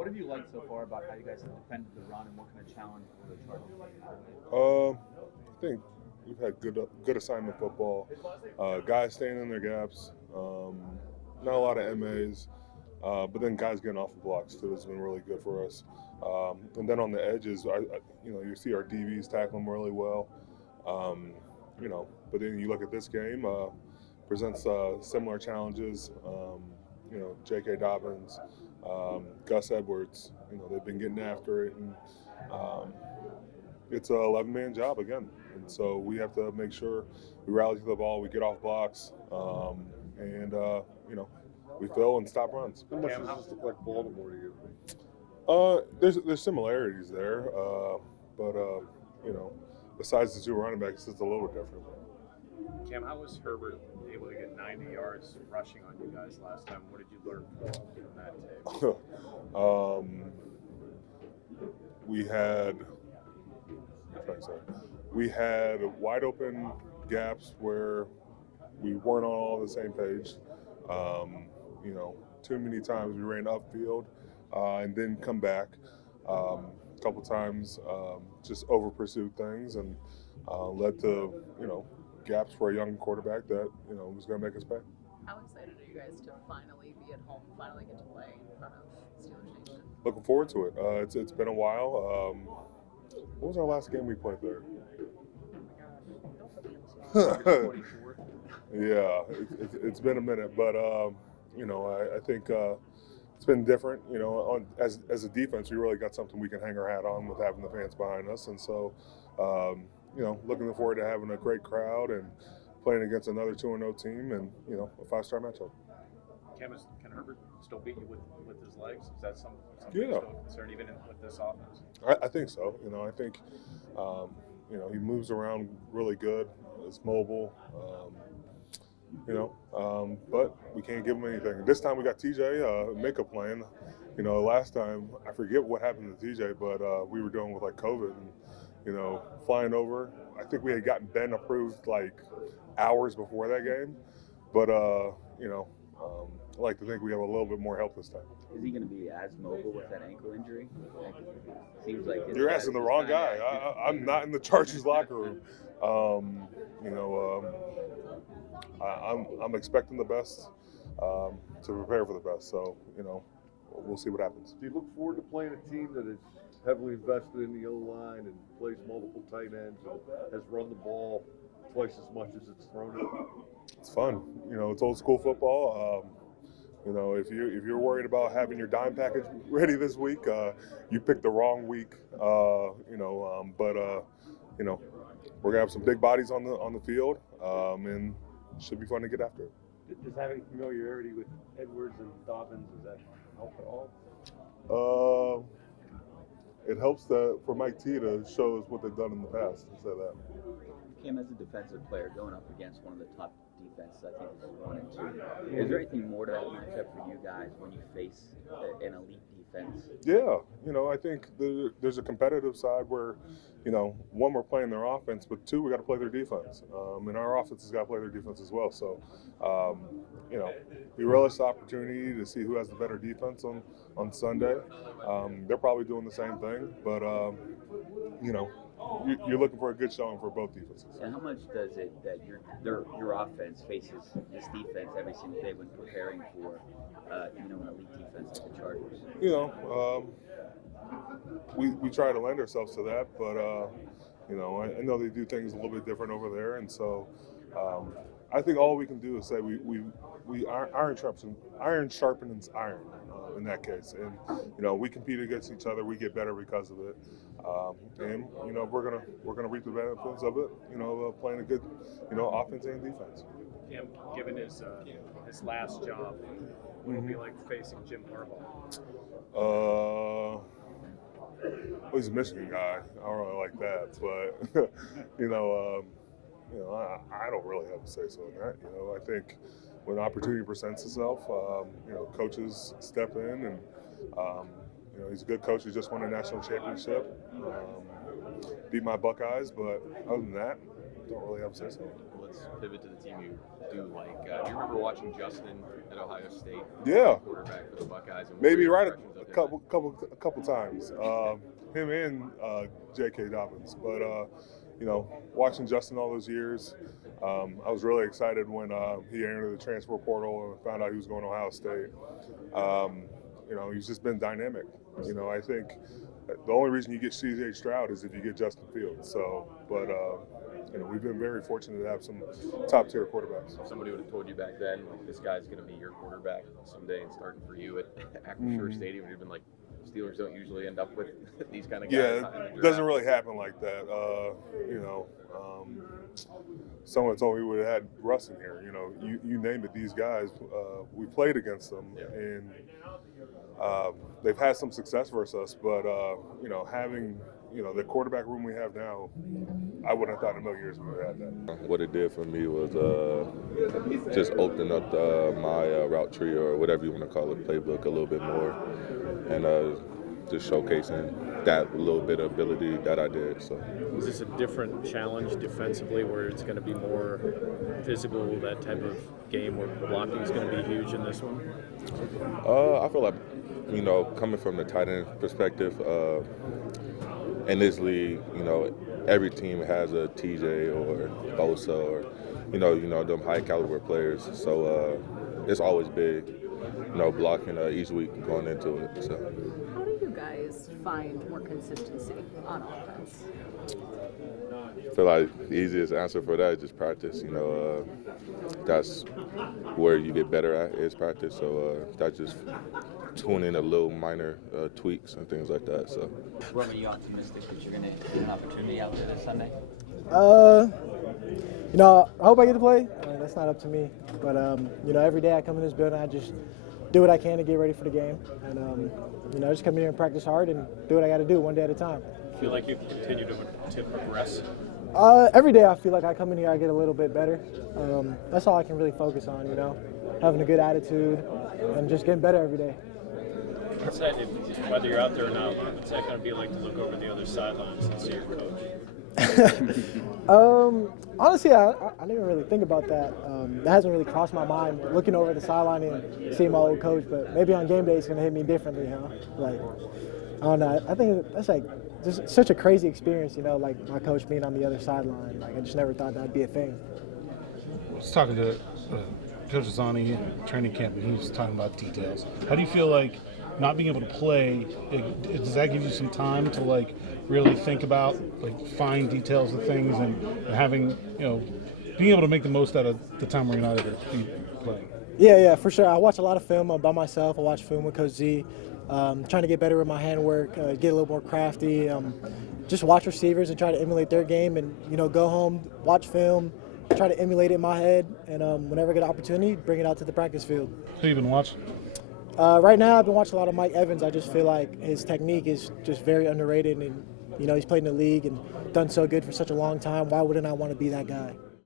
What have you liked so far about how you guys have defended the run, and what kind of challenge will the Chargers have? I think we've had good assignment football. Guys staying in their gaps. Not a lot of MAs, but then guys getting off the blocks too has been really good for us. And then on the edges, you see our DBs tackling really well. Um, but then you look at this game, presents similar challenges. J.K. Dobbins, Gus Edwards. They've been getting after it, and um, it's a 11-man job again. And so we have to make sure we rally to the ball, we get off blocks, and we fill and stop runs. How much does this look like Baltimore to you? There's similarities there, but besides the two running backs, it's a little different. Cam, how was Herbert able to get 90 yards rushing on you guys last time? What did you learn from that tape? We had, we had wide open gaps where we weren't on all the same page. Too many times we ran upfield and then come back. A couple times just over pursued things and led to gaps for a young quarterback that was going to make us pay. How excited are you guys to finally be at home, finally get to play in front of Steelers Nation? Looking forward to it. It's been a while. What was our last game we played there? Yeah, it's been a minute, but I think it's been different. As a defense, we really got something we can hang our hat on with having the fans behind us, and so looking forward to having a great crowd and playing against another 2-0 team and a 5-star matchup. Cam, can Herbert still beat you with his legs? Is that something Yeah. you're still concerned even with this offense? I think so. I think he moves around really good. Is mobile. But we can't give him anything. This time we got TJ makeup plan. Last time I forget what happened to TJ, but we were dealing with like COVID and flying over. I think we had gotten Ben approved like hours before that game, but I like to think we have a little bit more help this time. Is he going to be as mobile with that ankle injury? Seems like You're asking the wrong guy. I'm not in the Chargers locker room. I'm expecting the best to prepare for the best. So we'll see what happens. Do you look forward to playing a team that is heavily invested in the O-line and plays multiple tight ends and has run the ball twice as much as it's thrown it? It's fun. It's old school football. If you're worried about having your dime package ready this week, you picked the wrong week. We're gonna have some big bodies on the field, and it should be fun to get after it. Does having familiarity with Edwards and Dobbins, does that help at all? It helps for Mike T to show us what they've done in the past. To say that. Cam, as a defensive player going up against one of the top defenses, I think this is 1 and 2. Is there anything more to that matchup for you guys when you face an elite defense? Yeah, I think there's a competitive side where, one, we're playing their offense, but two, we got to play their defense, and our offense has got to play their defense as well. So, we relish the opportunity to see who has the better defense on Sunday. They're probably doing the same thing, but you're looking for a good showing for both defenses. And how much does it that your offense faces this defense every single day when preparing for an elite defense like the Chargers? We try to lend ourselves to that, but I know they do things a little bit different over there, and so I think all we can do is say we iron sharpens iron in that case, and we compete against each other. We get better because of it, and we're gonna reap the benefits of it. Playing a good offense and defense. Cam, given his last job, what would it be like facing Jim Harbaugh? Well, he's a Michigan guy. I don't really like that, but I don't really have to say so in that. I think when opportunity presents itself, coaches step in, and he's a good coach. He just won a national championship, beat my Buckeyes, but other than that, don't really have to say so. let's pivot to the team you do like. Do you remember watching Justin at Ohio State? Yeah. Quarterback for the Buckeyes. And what Maybe were your right impressions of him? a couple times. Him and J.K. Dobbins. But watching Justin all those years, I was really excited when he entered the transfer portal and found out he was going to Ohio State. He's just been dynamic. I think the only reason you get C.J. Stroud is if you get Justin Fields. So, but we've been very fortunate to have some top-tier quarterbacks. If somebody would have told you back then, like, this guy's going to be your quarterback someday and starting for you at Acrisure Stadium, you'd have been like, Steelers don't usually end up with these kind of guys. Yeah, it doesn't really happen like that. Someone told me we would have had Russ in here. You name it, these guys, we played against them, and they've had some success versus us. But having the quarterback room we have now, I wouldn't have thought in a million years we would have had that. What it did for me was just open up my route tree, or whatever you want to call it, playbook a little bit more, and just showcasing that little bit of ability that I did. So, is this a different challenge defensively, where it's going to be more physical, that type of game where blocking is going to be huge in this one? I feel like, coming from the tight end perspective, in this league, every team has a TJ or Bosa or, them high caliber players. So it's always big, blocking each week going into it. So. How do you guys find more consistency on offense? I feel like the easiest answer for that is just practice. That's where you get better at, is practice. So that's just tuning a little minor tweaks and things like that. So, Roman, are you optimistic that you're going to get an opportunity out there this Sunday? I hope I get to play. That's not up to me. But, every day I come in this building, I just do what I can to get ready for the game. And, I just come here and practice hard and do what I got to do one day at a time. Feel like you've continued to progress? Every day I feel like I come in here, I get a little bit better. That's all I can really focus on, having a good attitude and just getting better every day. What's that, whether you're out there or not, what's that going to be like to look over the other sidelines and see your coach? Honestly, I didn't really think about that. That hasn't really crossed my mind, looking over the sideline and seeing my old coach. But maybe on game day it's going to hit me differently, Like, I don't know. I think that's like just such a crazy experience, like my coach being on the other sideline. Like, I just never thought that'd be a thing. I was talking to Coach Zani in training camp, and he was talking about details. How do you feel like not being able to play, does that give you some time to really think about fine details of things and having, being able to make the most out of the time where you're not able to be playing? Yeah, for sure. I watch a lot of film by myself. I watch film with Coach Z, trying to get better with my handwork, get a little more crafty, just watch receivers and try to emulate their game and, go home, watch film, try to emulate it in my head, and whenever I get an opportunity, bring it out to the practice field. Who you been watching? Right now, I've been watching a lot of Mike Evans. I just feel like his technique is just very underrated, and he's played in the league and done so good for such a long time. Why wouldn't I want to be that guy?